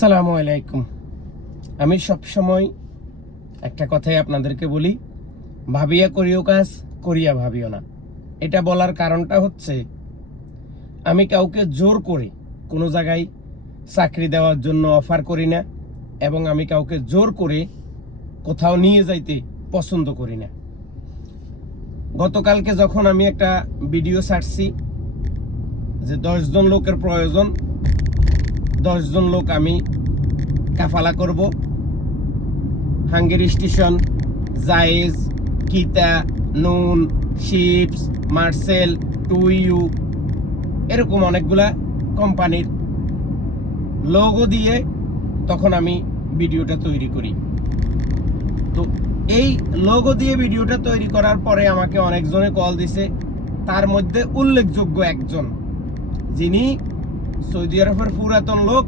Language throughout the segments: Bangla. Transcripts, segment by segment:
সালামু আলাইকুম। আমি সবসময় একটা কথাই আপনাদেরকে বলি, ভাবিয়া করিও কাজ, করিয়া ভাবিও না। এটা বলার কারণটা হচ্ছে, আমি কাউকে জোর করে কোনো জায়গায় চাকরি দেওয়ার জন্য অফার করি না এবং আমি কাউকে জোর করে কোথাও নিয়ে যাইতে পছন্দ করি না। গতকালকে যখন আমি একটা ভিডিও ছাড়ছি যে দশজন লোকের প্রয়োজন দশজন লোক আমি কাফালা করব। হাঙ্গেরি স্টেশন, জায়েজ, কিতা, নুন শিপস মার্সেল, টুইউ, এরকম অনেকগুলা কোম্পানির লোগো দিয়ে তখন আমি ভিডিওটা তৈরি করি। তো এই লোগো দিয়ে ভিডিওটা তৈরি করার পরে আমাকে অনেকজনে কল দিছে। তার মধ্যে উল্লেখযোগ্য একজন, যিনি সৌদি আরবের পুরাতন লোক,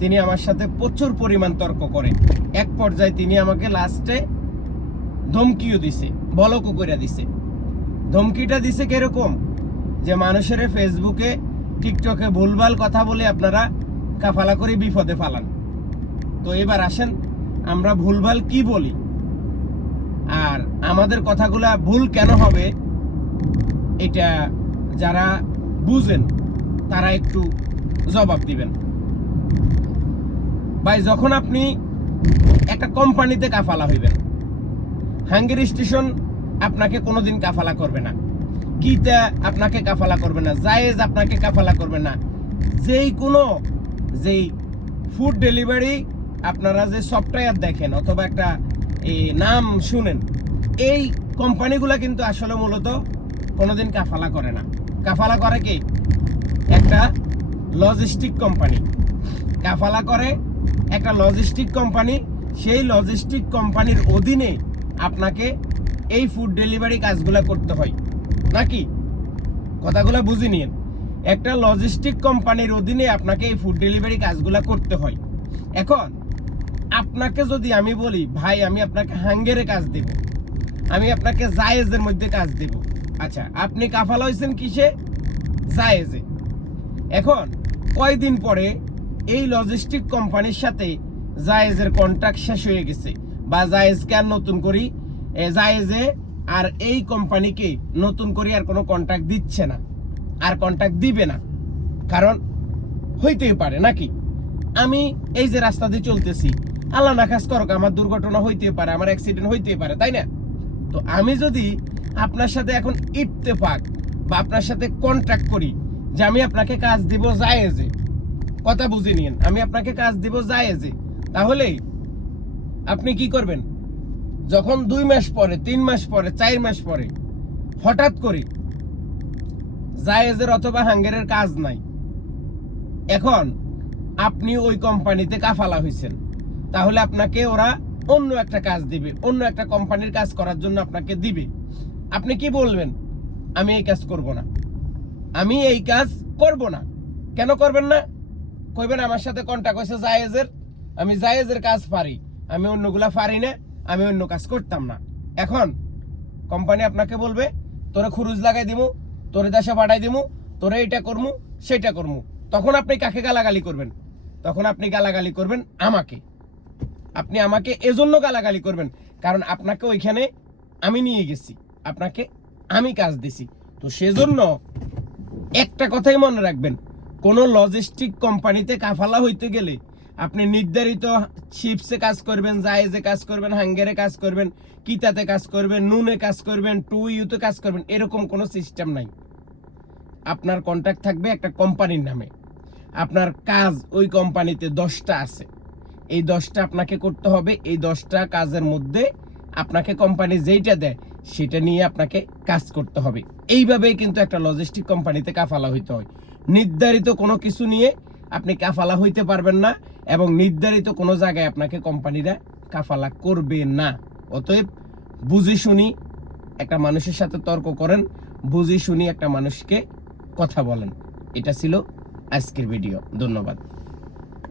তিনি আমার সাথে প্রচুর পরিমাণ তর্ক করে এক পর্যায়ে তিনি আমাকে লাস্টে ধমকিও দিছে, বলকও করে দিছে। ধমকিটা দিছে কীরকম? যে মানুষের ফেসবুকে টিকটকে ভুলভাল কথা বলে আপনারা কাফালা করে বিপদে ফালান। তো এবার আসেন, আমরা ভুলভাল কি বলি? আর আমাদের কথাগুলা ভুল কেন হবে? এটা যারা বুঝেন তারা একটু জবাব দিবেন। ভাই, যখন আপনি একটা কোম্পানিতে কাফালা হইবেন, হাঙ্গেরি স্টেশন আপনাকে কোনোদিন কাফালা করবে না। গীতা আপনাকে কাফালা করবে না, জায়েজ আপনাকে কাফালা করবে না। যেই কোনো, যেই ফুড ডেলিভারি আপনারা যে সফটওয়্যার দেখেন অথবা একটা এই নাম শুনেন, এই কোম্পানিগুলো কিন্তু আসলে মূলত কোনোদিন কাফালা করে না। কাফালা করে কি? একটা লজিস্টিক কোম্পানি কাফালা করে একটা লজিস্টিক কোম্পানি সেই লজিস্টিক কোম্পানির অধীনে আপনাকে এই ফুড ডেলিভারি কাজগুলো করতে হয়। নাকি? কথাগুলো বুঝে নিন একটা লজিস্টিক কোম্পানির অধীনে আপনাকে এই ফুড ডেলিভারি কাজগুলো করতে হয়। এখন, আপনাকে যদি আমি বলি, ভাই, আমি আপনাকে হাঙ্গেরে কাজ দেব। আমি আপনাকে জায়েজের মধ্যে কাজ দেব। আচ্ছা আপনি কাফালা হয়েছেন কিসে? জায়েজে। এখন কয়দিন পরে এই লজিস্টিক কোম্পানির সাথে জায়েজের কন্ট্রাক্ট শেষ হয়ে গেছে বা জায়েজকে আর নতুন করি জায়েজে আর এই কোম্পানিকে নতুন করে আর কোনো কন্ট্রাক্ট দিচ্ছে না, আর কন্ট্রাক্ট দিবে না। কারণ হইতেই পারে নাকি? আমি এই যে রাস্তা দিয়ে চলতেছি, আল্লাহ নাকাজ করক আমার দুর্ঘটনা হইতে পারে, আমার অ্যাক্সিডেন্ট হইতে পারে, তাই না? তো আমি যদি আপনার সাথে এখন ইত্তেফাক বা আপনার সাথে কন্ট্রাক্ট করি যে আমি আপনাকে কাজ দিব জায়েজে। কথা বুঝে নিন আমি আপনাকে কাজ দিব জায়েজে। তাহলে আপনি কি করবেন? যখন দুই মাস পরে, তিন মাস পরে, চার মাস পরে হঠাৎ করে জায়েজের অথবা হাঙ্গেরের কাজ নাই, এখন আপনি ওই কোম্পানিতে কাফালা হয়েছেন তাহলে আপনাকে ওরা অন্য একটা কাজ দিবে, অন্য একটা কোম্পানির কাজ করার জন্য আপনাকে দিবে। আপনি কি বলবেন? আমি এই কাজ করব না। আমি এই কাজ করব না। কেন করবেন না? কইবেন আমার সাথে কন্ট্যাক্ট হয়েছে জায়েজের। আমি জায়েজের কাজ পারি। আমি অন্যগুলা পারি না। আমি অন্য কাজ করতাম না। এখন কোম্পানি আপনাকে বলবে, তোরে খুরুজ লাগাই দিমু, তোরে দেশে পাঠাই দিমু, তোরে এটা করমু সেটা করমু। তখন আপনি কাকে গালাগালি করবেন? তখন আপনি গালাগালি করবেন আমাকে। আপনি আমাকে এজন্য গালাগালি করবেন। কারণ আপনাকে ওইখানে আমি নিয়ে গেছি। আপনাকে আমি কাজ দিছি। তো সেজন্য একটা কথাই মনে রাখবেন, কোন লজিস্টিক কোম্পানিতে কাফালা হইতে গেলে আপনি নির্ধারিত চিপসে কাজ করবেন, জায়েজে কাজ করবেন, হাঙ্গেরে কাজ করবেন, কিতাতে কাজ করবেন, নুনে কাজ করবেন, টু ইউতে কাজ করবেন, এরকম কোনো সিস্টেম নাই। আপনার কন্ট্যাক্ট থাকবে একটা কোম্পানির নামে। আপনার কাজ ওই কোম্পানিতে দশটা আছে। এই দশটা আপনাকে করতে হবে, এই দশটা কাজের মধ্যে আপনাকে কোম্পানি যেইটা দেয় সেটা নিয়ে আপনাকে কাজ করতে হবে। এইভাবেই কিন্তু একটা লজিস্টিক কোম্পানিতে কাফালা হইতে হয়। নির্ধারিত কোনো কিছু নিয়ে আপনি কাফালা হইতে পারবেন না এবং নির্ধারিত কোনো জায়গায় আপনাকে কোম্পানিরা কাফালা করবে না। অতএব বুঝি শুনি একটা মানুষের সাথে তর্ক করেন, বুঝি শুনি একটা মানুষকে কথা বলেন। এটা ছিল আজকের ভিডিও ধন্যবাদ।